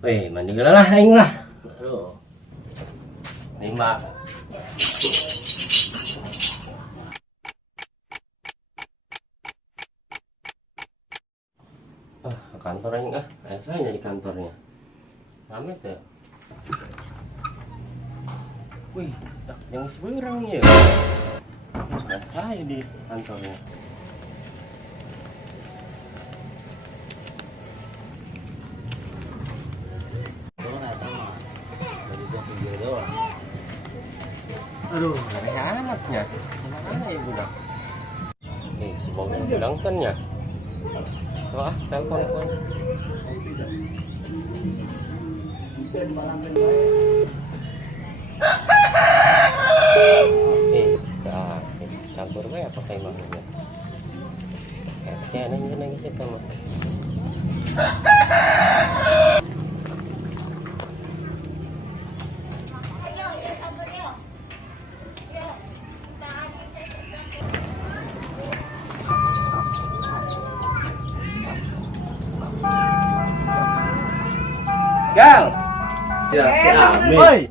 Weh, mandi geula lah aing mah. Aduh. Lima. Kantor aing saya di kantornya. Rame tuh. Wih, yang seberang ya. Nah, saya di kantornya. Aduh, aneh anaknya. Mana ya budak? Si bongnya sedang kan ya. Wah, telepon. Campur gue apa kayak makanya? Kayak neng situ mah. Gal. Ya, si Ami.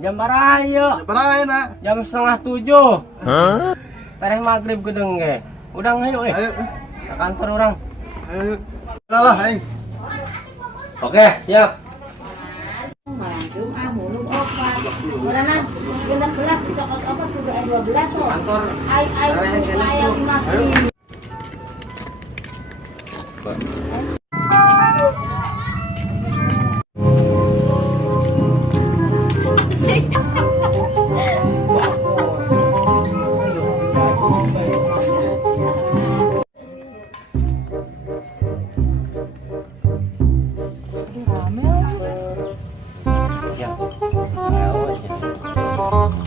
Jam berapa ya? Berapa nak? Jam 6:30. Hah? Pereh maghrib gedeng ge. Udah ayo Ayo. Ke kantor orang. Ayo. Lah, aing. Oke, siap. Kantor.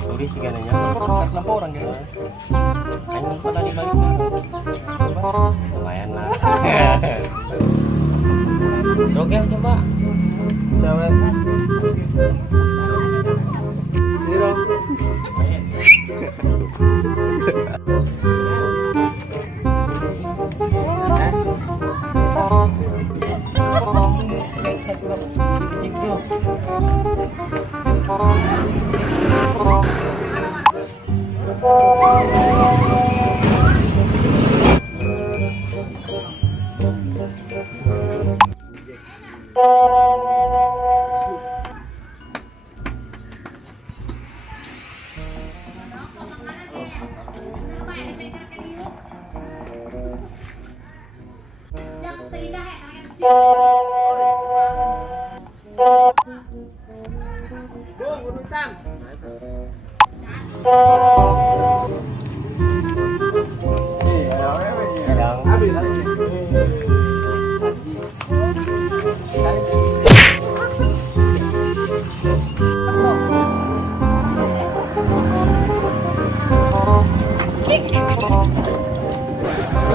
Tulis sih kan lampu orang ya. Hanya pada dibalik lumayan lah. Oke coba. Coba. Ini dong.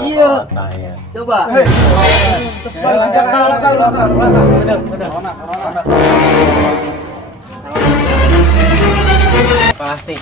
Iya. Coba. Plastik.